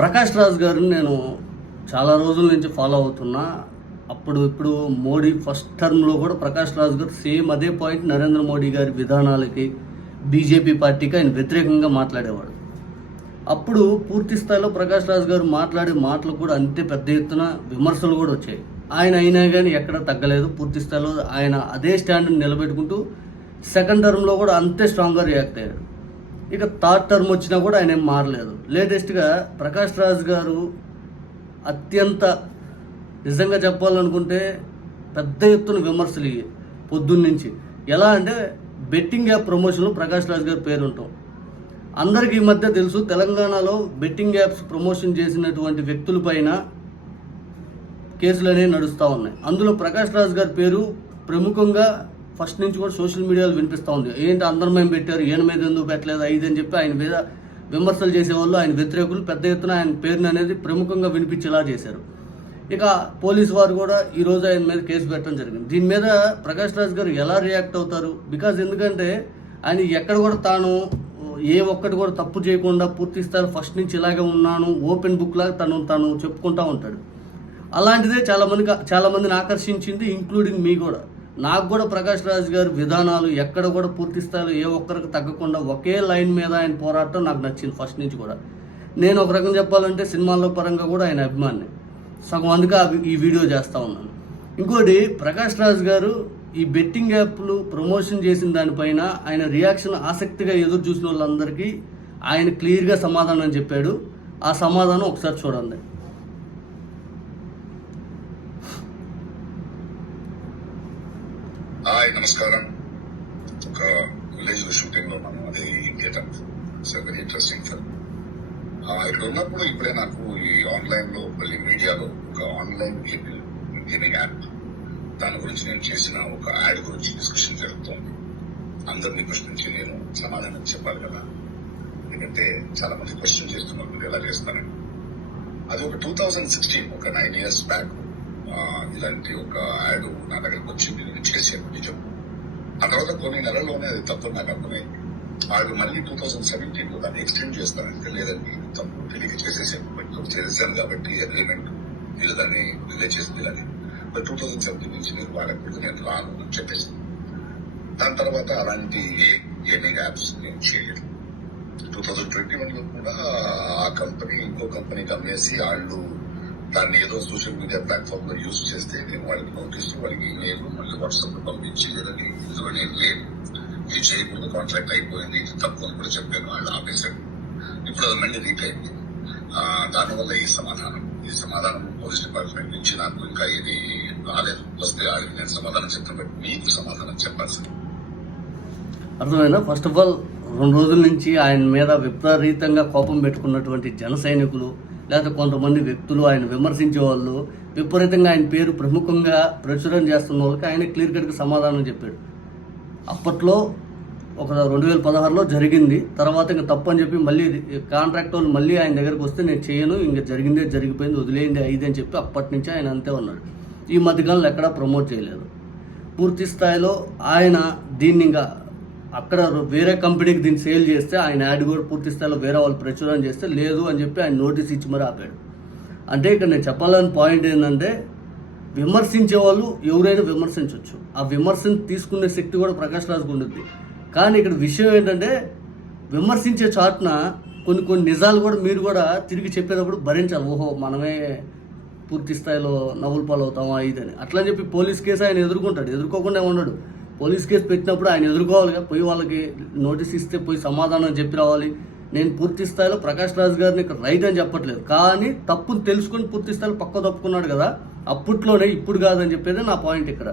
ప్రకాష్ రాజ్ గారిని నేను చాలా రోజుల నుంచి ఫాలో అవుతున్నా. అప్పుడు ఇప్పుడు మోడీ ఫస్ట్ టర్మ్లో కూడా ప్రకాష్ రాజ్ గారు సేమ్ అదే పాయింట్ నరేంద్ర మోడీ గారి విధానాలకి బీజేపీ పార్టీకి ఆయన వ్యతిరేకంగా మాట్లాడేవాడు. అప్పుడు పూర్తి స్థాయిలో ప్రకాష్ రాజ్ గారు మాట్లాడే మాటలు కూడా అంతే పెద్ద ఎత్తున విమర్శలు కూడా వచ్చాయి. ఆయన అయినా కానీ ఎక్కడ తగ్గలేదు. పూర్తి స్థాయిలో ఆయన అదే స్టాండ్ని నిలబెట్టుకుంటూ సెకండ్ టర్మ్లో కూడా అంతే స్ట్రాంగ్గా రియాక్ట్ అయ్యాడు. ఇక థర్డ్ టర్మ్ వచ్చినా కూడా ఆయన ఏం మారలేదు. లేటెస్ట్గా ప్రకాష్ రాజ్ గారు అత్యంత నిజంగా చెప్పాలనుకుంటే పెద్ద ఎత్తున విమర్శలు ఇవి పొద్దున్నుంచి. ఎలా అంటే బెట్టింగ్ యాప్ ప్రమోషన్లో ప్రకాష్ రాజ్ గారి పేరు ఉంటాం. అందరికీ ఈ మధ్య తెలుసు తెలంగాణలో బెట్టింగ్ యాప్స్ ప్రమోషన్ చేసినటువంటి వ్యక్తులపైన కేసులు అనేవి నడుస్తూ ఉన్నాయి. అందులో ప్రకాష్ రాజ్ గారి పేరు ప్రముఖంగా ఫస్ట్ నుంచి కూడా సోషల్ మీడియాలో వినిపిస్తూ ఉంది. ఏంటి అందరి మేము పెట్టారు? ఈయన మీద ఎందుకు పెట్టలేదు? ఐదు అని చెప్పి ఆయన మీద విమర్శలు చేసేవాళ్ళు ఆయన వ్యతిరేకులు పెద్ద ఎత్తున ఆయన పేరుని అనేది ప్రముఖంగా వినిపించేలా చేశారు. ఇక పోలీసు వారు కూడా ఈరోజు ఆయన మీద కేసు పెట్టడం జరిగింది. దీని మీద ప్రకాష్ రాజ్ గారు ఎలా రియాక్ట్ అవుతారు? బికాజ్ ఎందుకంటే ఆయన ఎక్కడ కూడా తాను ఏ ఒక్కటి కూడా తప్పు చేయకుండా పూర్తి ఫస్ట్ నుంచి ఇలాగే ఉన్నాను ఓపెన్ బుక్ లాగా తను తను చెప్పుకుంటూ ఉంటాడు. అలాంటిదే చాలామంది చాలామందిని ఆకర్షించింది ఇంక్లూడింగ్ మీ కూడా. నాకు కూడా ప్రకాష్ రాజ్ గారి విధానాలు ఎక్కడ కూడా పూర్తి స్థాయిలో ఏ ఒక్కరికి తగ్గకుండా ఒకే లైన్ మీద ఆయన పోరాటం నాకు నచ్చింది ఫస్ట్ నుంచి కూడా. నేను ఒక రకం చెప్పాలంటే సినిమాల్లో పరంగా కూడా ఆయన అభిమాని సగం అందుకే ఆ వి- ఈ వీడియో చేస్తూ ఉన్నాను. ఇంకోటి ప్రకాష్ రాజ్ గారు ఈ బెట్టింగ్ యాప్లు ప్రమోషన్ చేసిన దానిపైన ఆయన రియాక్షన్ ఆసక్తిగా ఎదురు చూసిన వాళ్ళందరికీ ఆయన క్లియర్గా సమాధానం చెప్పాడు. ఆ సమాధానం ఒకసారి చూడండి. నమస్కారం. ఒక విలేజ్లో షూటింగ్లో ఉన్నాము అది getup so very interesting film ఇక్కడ ఉన్నప్పుడు ఇప్పుడే నాకు ఈ ఆన్లైన్లో మళ్ళీ మీడియాలో ఒక ఆన్లైన్ గేమింగ్ గేమింగ్ యాప్ దాని గురించి నేను చేసిన ఒక యాడ్ గురించి డిస్కషన్ జరుగుతోంది. అందరినీ ప్రశ్నించి నేను సమాధానం చెప్పాలి కదా? ఎందుకంటే చాలా మంది క్వశ్చన్ చేస్తున్నారు మీరు ఎలా చేస్తారని. అది ఒక టూ థౌజండ్ సిక్స్టీన్ ఒక నైన్ ఇయర్స్ బ్యాక్ ఇలాంటి ఒక యాడ్ నా దగ్గరకు వచ్చింది నేను చేసాను నిజం. ఆ తర్వాత కొన్ని నెలల్లోనే అది తప్పు నాకు అర్థమైంది. వాళ్ళు మళ్ళీ టూ థౌసండ్ సెవెంటీన్లో దాన్ని ఎక్స్టెండ్ చేస్తానంటే లేదండి తప్పు తెలియక చేసేసాను. చేసేసాను కాబట్టి అగ్రిమెంట్ వీళ్ళు దాన్ని రిలే చేసింది అని బట్ టూ థౌసండ్ సెవెంటీన్ నుంచి మీరు వాడకూడదు నేను రాను అని చెప్పేసి దాని తర్వాత అలాంటి ఏ గేమింగ్ యాప్స్ నేను చేయలేదు. టూ థౌజండ్ ట్వంటీ వన్లో కూడా ఆ కంపెనీ ఇంకో కంపెనీకి అమ్మేసి వాళ్ళు దాన్ని ఏదో సోషల్ మీడియా ప్లాట్ఫామ్లో యూజ్ చేస్తే నేను వాళ్ళకి నోటీస్ వాళ్ళకి ఈమెయిల్ మళ్ళీ వాట్సాప్లో పంపించి లేదని ఇందులో నేను లేదు ఇది చేయకూడదు కాంట్రాక్ట్ అయిపోయింది ఇది తప్పు అని కూడా చెప్పాను వాళ్ళు ఆపేశాడు ఇప్పుడు అది మళ్ళీ రీక్ అయింది. దానివల్ల ఈ సమాధానం ఈ సమాధానం పోలీస్ డిపార్ట్మెంట్ నుంచి నాకు ఇంకా ఇది రాలేదు. వస్తే ఆడికి నేను సమాధానం చెప్తాను బట్ మీకు సమాధానం చెప్పాలి సార్. ఫస్ట్ ఆఫ్ ఆల్ రెండు రోజుల నుంచి ఆయన మీద విపరీతంగా కోపం పెట్టుకున్నటువంటి జన సైనికులు లేదా కొంతమంది వ్యక్తులు ఆయన విమర్శించే వాళ్ళు విపరీతంగా ఆయన పేరు ప్రముఖంగా ప్రచురం చేస్తున్న వాళ్ళకి ఆయన క్లియర్ కట్గా సమాధానం చెప్పాడు. అప్పట్లో ఒక రెండు వేల పదహారులో జరిగింది. తర్వాత ఇంకా తప్పు అని చెప్పి మళ్ళీ కాంట్రాక్ట్ వాళ్ళు మళ్ళీ ఆయన దగ్గరకు వస్తే నేను చేయను ఇంకా జరిగిందే జరిగిపోయింది వదిలేయండి ఐదు అని చెప్పి అప్పటి నుంచి ఆయన అంతే ఉన్నాడు. ఈ మధ్యకాలంలో ఎక్కడా ప్రమోట్ చేయలేదు. పూర్తి స్థాయిలో ఆయన దీన్ని ఇంకా అక్కడ వేరే కంపెనీకి దీన్ని సేల్ చేస్తే ఆయన యాడ్ కూడా పూర్తి స్థాయిలో వేరే వాళ్ళు ప్రచురణ చేస్తే లేదు అని చెప్పి ఆయన నోటీస్ ఇచ్చి మరి ఆపాడు. అంటే ఇక్కడ నేను చెప్పాలని పాయింట్ ఏంటంటే విమర్శించే వాళ్ళు ఎవరైనా విమర్శించవచ్చు ఆ విమర్శను తీసుకునే శక్తి కూడా ప్రకాష్ రాజుకు ఉంటుంది కానీ ఇక్కడ విషయం ఏంటంటే విమర్శించే చాటున కొన్ని కొన్ని నిజాలు కూడా మీరు కూడా తిరిగి చెప్పేటప్పుడు భరించాలి. ఓహో మనమే పూర్తి స్థాయిలో నవ్వులు పాలవుతామా ఇదని. అట్లా అని చెప్పి పోలీస్ కేసు ఆయన ఎదుర్కొంటాడు. ఎదుర్కోకుండా ఉండడు పోలీస్ కేసు పెట్టినప్పుడు ఆయన ఎదుర్కోవాలిగా పోయి వాళ్ళకి నోటీస్ ఇస్తే పోయి సమాధానం చెప్పి రావాలి. నేను పూర్తి స్థాయిలో ప్రకాష్ రాజ్ గారిని ఇక్కడ రైట్ అని చెప్పట్లేదు. కానీ తప్పును తెలుసుకొని పూర్తి స్థాయిలో పక్క తప్పుకున్నాడు కదా. అప్పట్లోనే ఇప్పుడు కాదని చెప్పేది నా పాయింట్ ఇక్కడ.